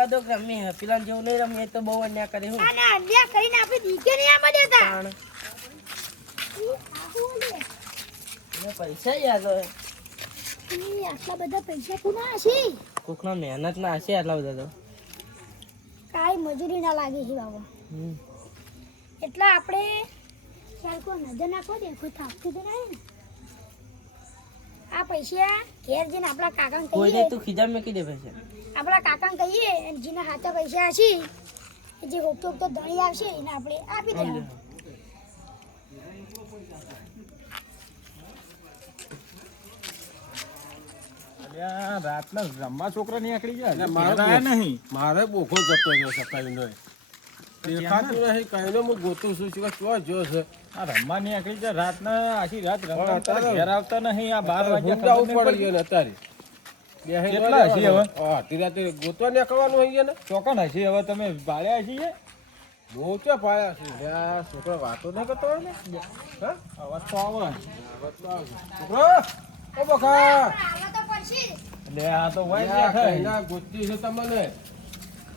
જવા દો કે અમે પેલા જેવું નહીં રમીએ તો બહુ અન્યાય કરે હું ના અન્યાય કરીને આપણે દીકે નહીં આમાં દેતા પૈસા યાદ હોય આટલા બધા પૈસા કોના હશે કોકના મહેનત ના હશે આટલા બધા તો કાંઈ મજૂરી ના લાગે છે બાબા એટલે આપણે ચાલ કોઈ નજર નાખો દે કોઈ થાકતું તો નહીં ને આ પૈસા ઘેર જઈને આપણા કાકાને કોઈ કહીએ તું ખીજા મેકી દે પૈસા આપણા કાકાને કહીએ અને જેના હાથે પૈસા હશે જે હોકતો હોકતો ધણી આવશે એને આપણે આપી દેવા રાતના રમવા છોકરા નીકળી ગયા મારે નહીં મારે બોખો જતો રહ્યો સતાવીનો દેખાતું નહીં કહીને હું ગોતું છું કે શું જો છે આ રમવા નીકળી જાય રાતના આખી રાત રમવા ઘેર આવતા નહીં આ 12 વાગ્યા જવું પડી ગયું ને અત્યારે કેટલા હશે હવે આધી રાતે ગોતવા નીકળવાનું હોય ને ચોકન હશે હવે તમે ભાડ્યા છીએ મોચા પાયા છે આ છોકરો વાતો ના કરતો હોય ને હા અવાજ તો આવે છોકરો ઓ બકા આવા તો પડશે લે આ તો હોય છે એના ગોતી છે તમને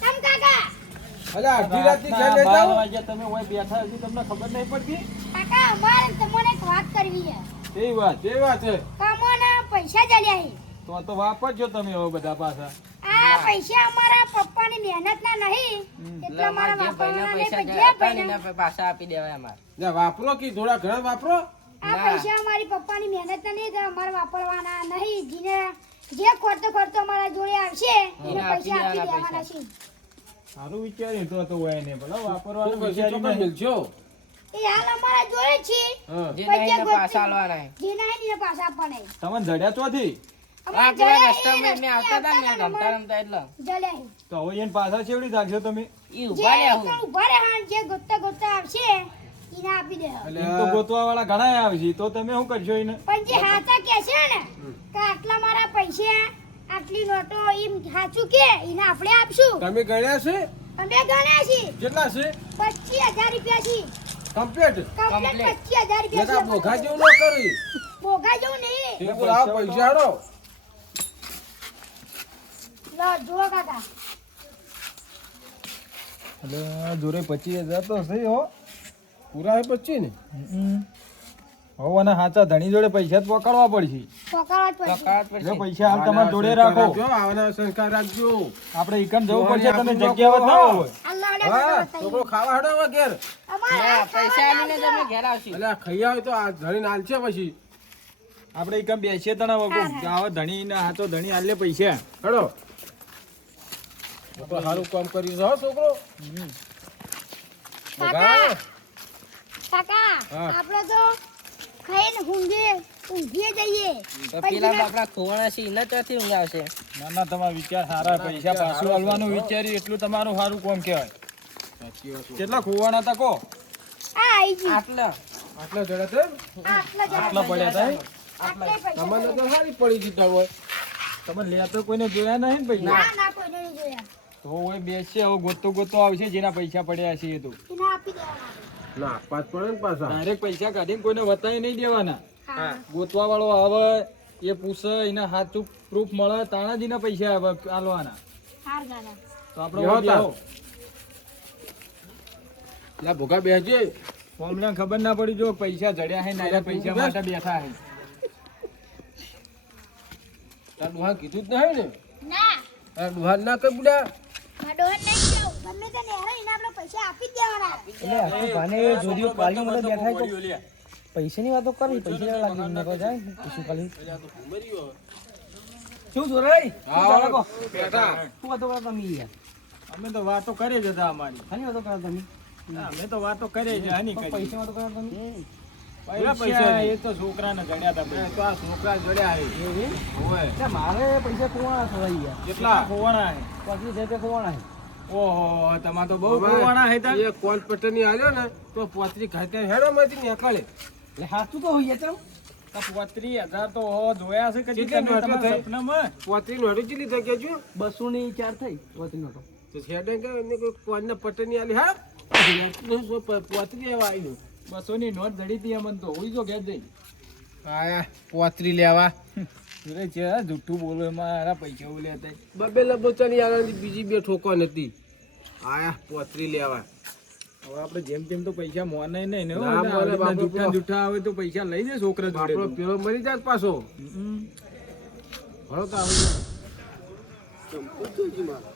તમ કાકા અલા અડધી રાતની ઘેર લઈ જાવ 12 વાગ્યા તમે ઓય બેઠા હજી તમને ખબર નહીં પડતી કાકા અમારે તમને એક વાત કરવી છે એ વાત છે તમને પૈસા ચાલ્યા છે તો વાપરજો તમે હવે બધા પાછા આ પૈસા અમારા પપ્પાની મહેનત ના નહીં એટલે અમારા વાપરવાના નહીં પૈસા પાછા આપી દેવાય અમારે લે વાપરો કે થોડા ઘણા વાપરો આ પૈસા અમારી પપ્પાની મહેનત ના નહીં અમારે વાપરવાના નહીં જીને જે ખોટો અમારા જોડે આવશે એને પૈસા આપી દેવાના છે સારું વિચાર્યું તો હોય ને ભલા વાપરવાનું વિચારી મળજો એ હાલ અમારા જોડે છે જે નહીં પાછા આલવાના જે નહીં ને પાછા આપવાના તમને જડ્યા ચોથી આ પેલા રસ્તામાં મેં આવતા હતા ને રમતા એટલે જલ્યા તો હવે એને પાછા ચેવડી રાખજો તમે ઈ ઉભા રહ્યા હું ઉભા રહે હા જે ગોતતા આવશે એને આપી દે એમ તો ગોતવા વાળા ઘણા આવશે તો તમે શું કરશો એને પણ જે હાચા કે છે ને કે આટલા મારા પૈસા આટલી નોટો એમ સાચું કે એને આપણે આપશું તમે ગણ્યા છે અમે ગણ્યા છે કેટલા છે 25000 રૂપિયા છે કમ્પ્લીટ કમ્પ્લીટ 25000 રૂપિયા જરા બોઘા જેવું ન કરી બોગા જેવું નહીં એ બોલા પૈસા હાડો લો જો કાકા એટલે જોરે 25000 તો સહી હો પૂરા હે 25 ને હો અને હાચા ધણી જોડે પૈસા તો પકડવા પડશે પકડવા જ પડશે જો પૈસા હાલ તમારા જોડે રાખો જો આવના સંસ્કાર રાખજો આપણે ઈકન જવું પડશે તમે જગ્યા ના હોય અલ્લાહ હા છોકરો ખાવા હડો વગેર અમારા પૈસા આલીને તમે ઘેર આવશી એટલે ખાઈ આવે તો આ ધણી નાલ છે પછી આપણે ઈકન બેસીએ તને વગો આવા ધણી ના હાથો ધણી આલે પૈસા હડો છોકરો સારું કામ કર્યું છે હો છોકરો કાકા આપણે તો ખાઈને ઊંઘીએ જઈએ પેલા બાપડા ખોવાણા છે એના ચોથી ઊંઘ આવશે ના ના તમારા વિચાર સારા પૈસા પાછું આલવાનું વિચાર્યું એટલું તમારું સારું કામ કહેવાય કેટલા ખોવાના હતા કો આ આઈ ગઈ આટલા જડા છે આટલા પડ્યા હતા તમને તો સારી પડી જતા હોય તમે લે તો કોઈને જોયા નહીં ને પૈસા ના કોઈને નહીં જોયા તો હોય બેસશે હવે ગોતો આવશે જેના પૈસા પડ્યા છે એ તો એને આપી દેવાના ના પાસ પડે ને પાછા ડાયરેક્ટ પૈસા કાઢીને કોઈને વતાવી નહીં દેવાના હા ગોતવા વાળો આવે એ પૂછે એના હાથું પ્રૂફ મળે તાણા જ એના પૈસા આલવાના હાર ગાલા તો આપણે લા ભોગા બેસજે ફોર્મને ખબર ના પડી જો પૈસા જડ્યા હે નાયા પૈસા માટે બેઠા હે તાર દુહા કીધું જ નહીં ને ના તાર દુહા ના કઈ બુડા માડોહન નહીં જાવ ગમે તે નેહરે એને આપણે પૈસા આપી જ દેવાના એટલે આખું ભાને જોડીઓ પાલી મને બેઠા તો પૈસાની વાતો કરી પૈસા લાગી મને તો જાય પૂછું ખાલી શું જોરાઈ આવો બેઠા શું વાતો કરો તમે યાર અમે તો વાતો કરે જ હતા અમારી ખાલી વાતો કરો તમે અમે તો વાતો કરે જ હની કરી પૈસા વાતો કરો તમે પૈસા એ તો છોકરાને જડ્યા હતા તો આ છોકરા જડ્યા હે હોય મારે પૈસા ખોવાણા થવાઈ ગયા કેટલા ખોવાણા હે 25,000 ખોવાણા છે ઓહો તમાર તો બહુ ખોવાણા હે તા એ કોલ પટની આલ્યો ને તો પોતરી ખાતે હેડો માંથી નીકળે એટલે હાથું તો હોઈએ તો 35,000 તો હો જોયા છે કે તમારા સપનામાં પોતરી નોડી ચલી થઈ ગયો 200 ની 4 થઈ પોતરી નતો તો છેડે કે એને કોઈ કોલને પટની આલી હા પોતરી લેવા આવ્યો 200 ની નોટ જડી હતી અમન તો હોઈ જો ઘેર જઈ આયા પોતરી લેવા સુરે છે જુઠ્ઠું બોલો મારા પૈસા ઓલે હતા બબે લબોચાની આગળ બીજી બે ઠોકો નથી આયા પોતરી લેવા હવે આપણે જેમ તેમ તો પૈસા મોને નહીં ને ના મોને બાપરો જુઠ્ઠા જુઠ્ઠા આવે તો પૈસા લઈ દે છોકરા જોડે આપણો પેલો મરી જાય પાછો ભણો તો આવે ચંપલ જોઈજી મારા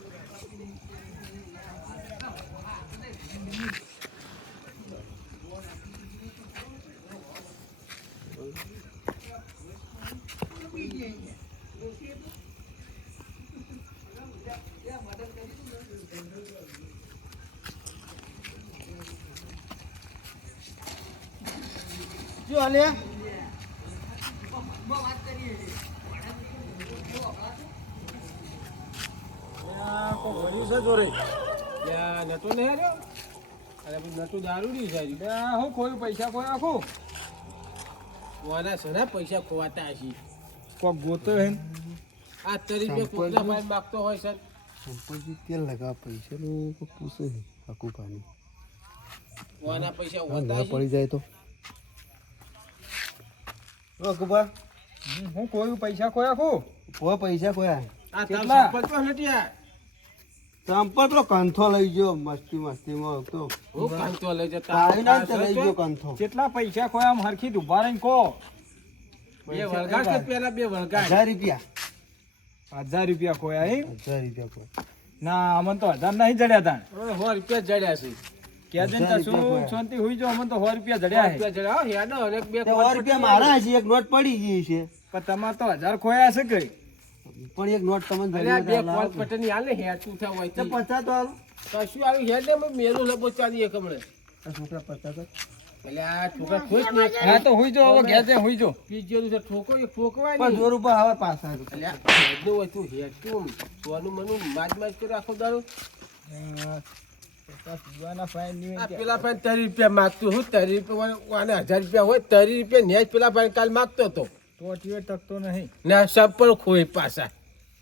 શું હાલે નતો ને હેર્યો અરે નતું દારૂડી છે હું ખોયું પૈસા કોઈ આખું વાના છે ને પૈસા ખોવાતા હશે કોક ગોતો હે આ તરી બે કોકના ભાઈ માગતો હોય સર સંપત્તિ તેલ લગા પૈસાનું પૂછે આખું પાણી વાના પૈસા ના હોતા પડી જાય તો કુબા હું ખોયું પૈસા કોઈ આખું પૈસા કોયા આ કેટલા? તાર સંપત નથી આ સંપત પેલો કંથો લઈ ગયો મસ્તીમાં તો હું કાંતો લઈ જતા પાણી ના તે લઈ ગયો કંથો કેટલા પૈસા કોઈ આમ હરખી ઉભા રહીને કહો બે વળગાડ કે પેલા બે વળગાડ 1000 રૂપિયા 1000 રૂપિયા ખોયા હે 1000 રૂપિયા કોઈ ના અમન તો 1000 નહીં જડ્યા તા સો રૂપિયા જડ્યા છે કે દેન તા શું શાંતિ હોઈ જો અમન તો 100 રૂપિયા જડ્યા હે રૂપિયા જડ્યા હો, હેડો અને બે 100 રૂપિયા મારા છે એક નોટ પડી ગઈ છે પણ તમાર તો 1000 ખોયા છે કઈ પણ એક નોટ તમને અલ્યા બે ધરી પોત પટની હાલ ને હેડ તું થાય તો 50 તો હાલો કશું આવ્યું હેડ ને મેલું લબોચાની એક હમણે આ છોકરા 50 એટલે આ છોકરા ખુશ ને હા તો હોઈ જો હવે ઘેર જઈ હોઈ જો પીજેલું છે ઠોકો એ ઠોકવાય પણ નહીં જોર ઉપર હવે પાછા અલ્યા હેડનું હોય તું હેડ તું સોનું મનું માજ કરી આખો દાડો પીવાના ફાઈન ની આ પેલા ભાઈ 30 રૂપિયા માગતું હું 30 રૂપિયા વાને 1000 રૂપિયા હોય 30 રૂપિયા નેજ પેલા ભાઈ કાલ માગતો હતો તો ટીવે ટકતો નહીં ના સપલ ખોઈ પાછા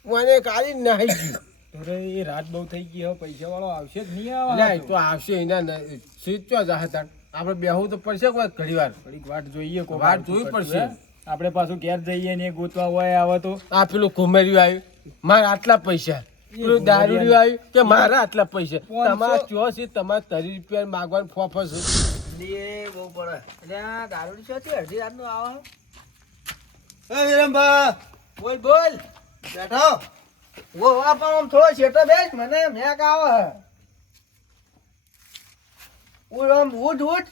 મને કાલી નાહી ગયું તો એ રાત બહુ થઈ ગઈ હવે પૈસા વાળો આવશે જ નહીં અલ્યા આવે એ તો આવશે એના સીટ ચો જા હતા આપણે બેહવું તો પડશે કોઈ ઘડી વાર થોડીક વાટ જોઈએ કોઈ વાટ જોવી પડશે. આપણે પાછું ઘેર જઈએ ને એ ગોતવા હોય આવે તો આ પેલું કુમેર્યું આવ્યું મારા આટલા પૈસા પેલું દારૂડિયું આવ્યું કે મારા આટલા પૈસા 500 તમારા ચો છે તમારે 30 રૂપિયા માગવાનું ફોફસ બહુ પડે એટલે દારૂડી છે અડધી રાતનું આવો એ વિરમભા બોલ બોલ બેઠો વો આ પણ આમ થોડો છેટો બેસ મને મેક આવે ઉઠ આમ ઉઠ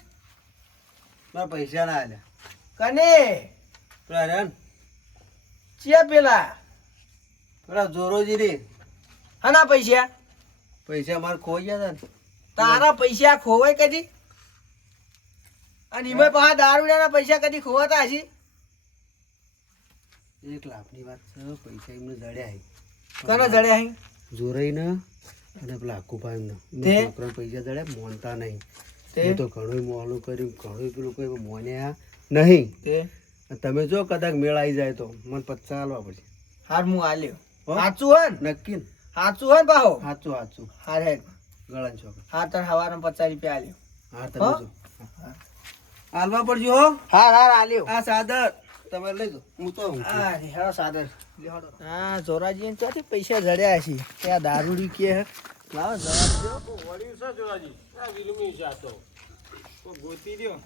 મારા પૈસા ના આલ્યા કને પેલા રન ચિયા પેલા જોરોજી રે હના પૈસા મારે ખોઈ ગયા હતા ને તારા પૈસા ખોવાય કદી અને એમાં પાછા દારૂડિયાના પૈસા કદી ખોવાતા હશે 1 લાખની વાત છે પૈસા એમને જડ્યા કને જડ્યા હે જોરાઈ ને અને પેલા આકુભાઈ ને તે? છોકરા પૈસા જડ્યા મોનતા નહીં તે? હું તો ઘણું મોહલું કર્યું ઘણું પેલું કોઈ મોન્યા નહીં તે તમે જો કદાચ મેળ આવી જાય તો મને 50 આલવા પડશે હાર હું આલ્યો હો? સાચું હે ને નક્કી ને સાચું હે ને પાહો સાચું સાચું હાર હે ગળા છોકરા હાર તને હવારમાં 50 રૂપિયા આલ્યો હા તમે હો? જો આલવા પડજો હો હાર હાર આલ્યો આ સાદર તમે લઈ દો હું તો ઊંઘું. હા હેડો સાદર હા જોરાજી ચોથી પૈસા જડ્યા છે ત્યાં દારૂડી કે હે લાવો જવાબ દો વળ્યું છે જોરાજી આ વિલમી છે આ તો ગોતી દ્યો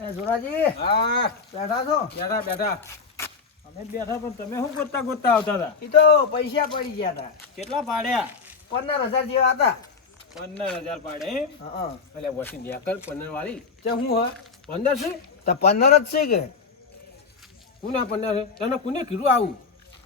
એ જોરાજી હા બેઠા છો બેઠા બેઠા અમે બેઠા પણ તમે શું ગોતતા ગોતતા આવતા હતા ઈ તો પૈસા પડી ગયા હતા કેટલા પાડ્યા 15000 જેવા હતા 15000 પાડે એમ? હા એટલે વસી નેકર 15 વાળી તે હું હે 15 છે તો 15 જ છે કે કોના 15 છે તને કોને કીધું આવું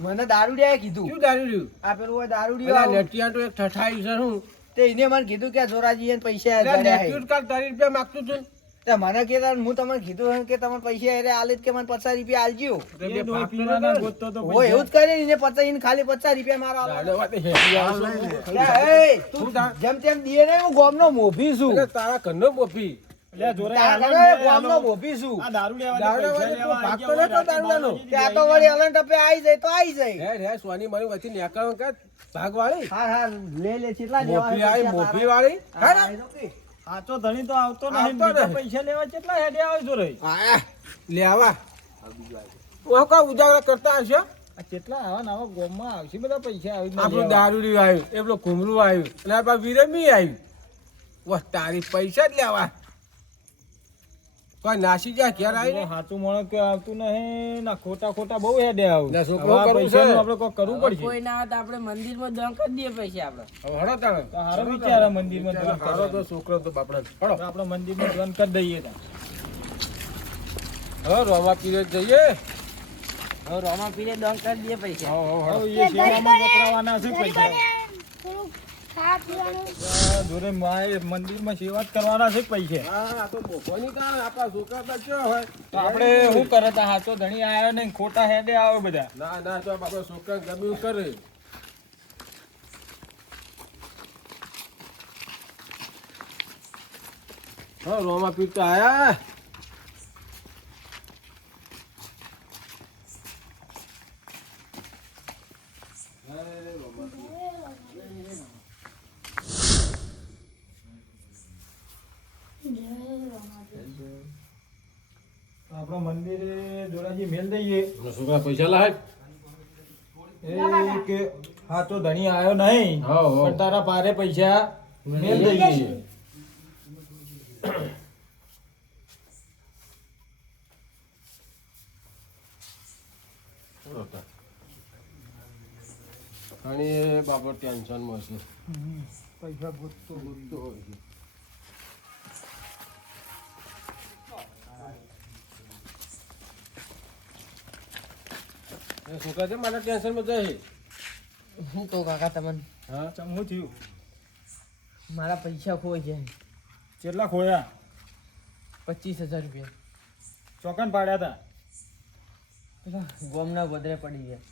મને દારૂડિયાએ કીધું શું દારૂડિયું આ પેલું હોય પેલા દારૂડિયો નેટિયા તો એક ઠઠાઈ છે શું તે એને મને કીધું કે જોરાજી એને પૈસા પેલા જડ્યા હે. નેટિયું કાલ 30 રૂપિયા માગતું છું તે મને કહેતા હું તમને કીધું હે કે તમને પૈસા એટલે આલે કે મને 50 રૂપિયા આલજો એટલે એ બે ડોહા ભાગ પીવાના પીવાના ગોતતો તો હોય એવું જ કરે ને 50 એને ખાલી 50 રૂપિયા મારા દાડો વાતે હેઠી આવશો. એ તું જેમ તેમ દીએ ને હું ગામનો મોભી છું એટલે તારા ઘરનો મોફી એટલે જોરાઈ તારા હાલો ઘરે ને, ગામનો હાલો. મોભી છું આ દારૂ લેવા દારૂ પૈસા લેવા લેવા તો આવી ભાગતો ગયા નતો રાતે દારૂ લેવાનો. 12 ત્યાં તો વળી હલન ટપે આવી જાય તો આવી જાય હે હે સોની મારી વચ્ચે નેકળો કે ભાગવાળી હા હા લે કેટલા લેવા મોફી આવી મોફી વાળી હે સાચો ધણી તો આવતો નહીં આવતો બીજા નહીં. પૈસા લેવા કેટલા હેડે આવે જોરાઈ આયા લેવા ઓ કા ઉજાગરા કરતા હશો આ કેટલા આવા ને આવા ગોમમાં આવશે બધા પૈસા આવી આપણું દારૂડી આવ્યું એ પેલું ઘૂમરું આવ્યું અને આ વિરમી આવ્યું વસ તારી પૈસા જ લેવા કોઈ નાસી જાય ક્યારે આવી સાચું મોણસ કે આવતું નહીં ના ખોટા ખોટા બહુ હેડે આવું ના, છોકરો હવે આ કરવું છે. પૈસાનું આપણે કોક કરવું પડશે કોઈ ના આવે તો આપણે મંદિરમાં દાન કરી દઈએ પૈસા આપણે. હવે હળો તાણે તો હારો વિચાર આ મંદિરમાં દાન હારો તો કરવાનો. છોકરો તો બાપડા હળો તો આપણે મંદિરમાં દાન કરી દઈએ તો. હવે રોમા પીરે જઈએ હવે રોમા પીરે દાન કરી દઈએ પૈસા. હવે એ સેવામાં વપરાવાના છે પૈસા થોડુંક ખાવા પીવાનું જોડે મંદિરમાં સેવા જ કરવાના છે પૈસા હા આ તો બોકોની તાણે આપણા છોકરા તો ક્યાં હોય તો આપણે શું કરે તા હાચો ધણી આવ્યો ને ખોટા હેડે આવે બધા ના ના તો આપણા છોકરા ગમ્યું કરે હા રોમા પીર તો આયા આપણા મંદિરે જોડાજી મેલ દઈએ છોકરા પૈસા લાય એ કે હાચો ધણી આવ્યો નહીં હા, હા. પણ તારા પારે પૈસા મેલ દઈએ ઘણી બાબત ટેન્શનમાં છે પૈસા ભૂતતો તો હોય છે. એ છોકરા છે મારા ટેન્શનમાં જાય હું કહું કાકા તમને હા ચમવું થયું મારા પૈસા ખોઈ ગયા કેટલા ખોયા 25,000 રૂપિયા ચોકન પાડ્યા હતા પેલા ગોમના ગોદરે પડી ગયા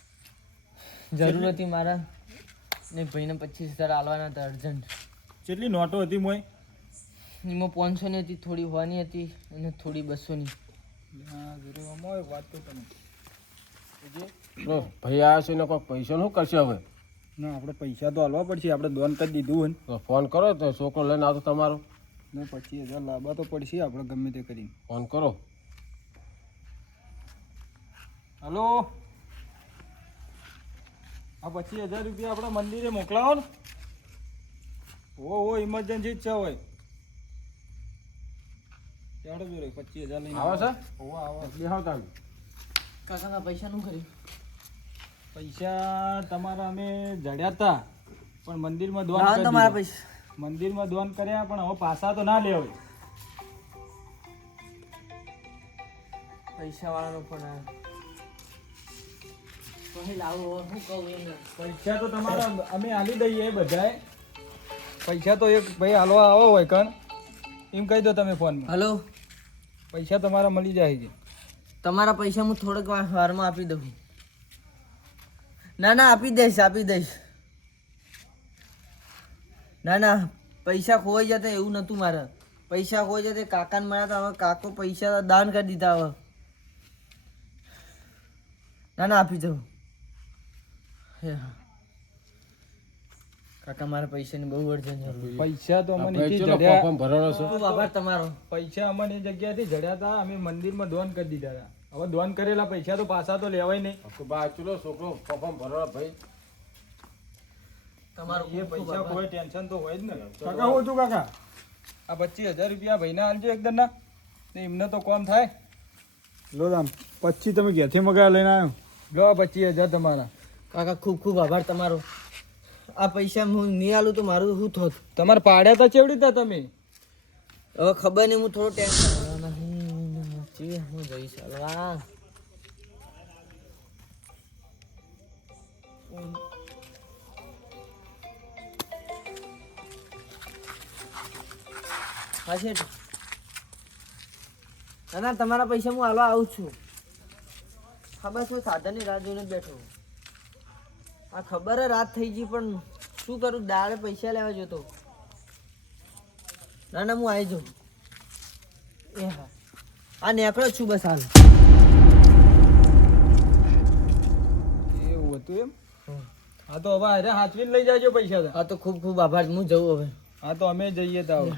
જરૂર હતી મારા ને ભાઈને 25,000 આલવાના હતા અર્જન્ટ. કેટલી નોટો હતી મોય એમાં 500 ની હતી, થોડી હોવાની હતી અને થોડી 200 ની. હા જરૂર અમોય વાત તો તમે લો ભાઈ આ છે ને કોઈ પૈસા શું કરશે હવે ના આપણે પૈસા તો હાલવા પડશે આપણે દોન કરી દીધું હોય તો ફોન કરો તો છોકરો લઈને આવતો તમારો ને 25,000 લાવવા તો પડશે આપણે ગમે તે કરીને. ફોન કરો હલો આ 25,000 રૂપિયા આપણે મંદિરે મોકલાવો ને ઓ ઇમરજન્સી જ છે હોય ચાલો જોડે 25,000 લઈને આવે છે ઓ આવે બેહાવતા કાકાના પૈસાનું કર્યું? પૈસા તમારા અમે જડ્યા હતા પણ મંદિરમાં દોન લાવો ને કરી તમારા દીધા. પૈસા. મંદિરમાં દોન કર્યા પણ હવે પાછા તો ના લેવાય પૈસા વાળાનો ફોન આવ્યો. પછી લાવો હવે શું કહું એને. પૈસા તો તમારા અમે આલી દઈએ બધાય પૈસા તો એક ભાઈ હાલવા આવો હોય કણ એમ કહી દો તમે ફોનમાં હલો, પૈસા તમારા મળી જાય છે તમારા પૈસા હું થોડીક વારમાં આપી દઉં. ના ના આપી દઈશ. ના ના પૈસા ખોવાઈ જતા એવું નહોતું મારે. પૈસા ખોવાઈ જતા કાકાને મળ્યા હતા, હવે કાકો પૈસા દાન કરી દીધા હવે. ના ના આપી દઉં. હે હા. કાકા મારા પૈસાની બહુ અર્જન્ટ જરૂર. પૈસા તો અમને ભાઈ એથી ચલો જડ્યા ફોર્મ ભરવાનો છે ખૂબ આભાર તમારો. પૈસા અમને એ જગ્યાએથી જડ્યા હતા અમે મંદિરમાં દોન કરી દીધા હતા હવે દોન કરેલા પૈસા તો પાછા તો લેવાય નહીં બા ચલો છોકરો ફોર્મ ભરવાનો ભાઈ તમારો એ ખૂબ ખૂબ પૈસા આભાર. કોઈ ટેન્શન તો હોય જ ને કાકા હું છું કાકા આ 25,000 રૂપિયા ભાઈને આલજો એકદમ ના ને એમને તો કોમ થાય લો દામ 25 તમે ઘેરથી મગાવ્યા લઈને આવ્યો લો 25,000 તમારા કાકા ખૂબ ખૂબ આભાર તમારો. આ પૈસા હું નહીં આલું તો મારું શું થોત. તમારે પાડ્યા હતા ચેવડી હતા તમે હવે ખબર નહીં, હું થોડો ટેન્શન નહીં. હું જઈશ હલવા. હા શેઠ. ના ના તમારા પૈસા હું હાલવા આવું છું. ખબર છે સાધનની રાહ જોઈને જ બેઠો. આ ખબર હે રાત થઈ ગઈ પણ શું કરું, દાડે પૈસા લેવા જતો. ના ના હું આવી જાઉં. એ હા આ નેકળો જ છું બસ હાલ. એવું હતું એમ હા તો હવે અરે હાથવીને લઈ જાજો પૈસા હા તો ખૂબ ખૂબ આભાર, હું જઉં હવે. હા તો અમે જઈએ તો હવે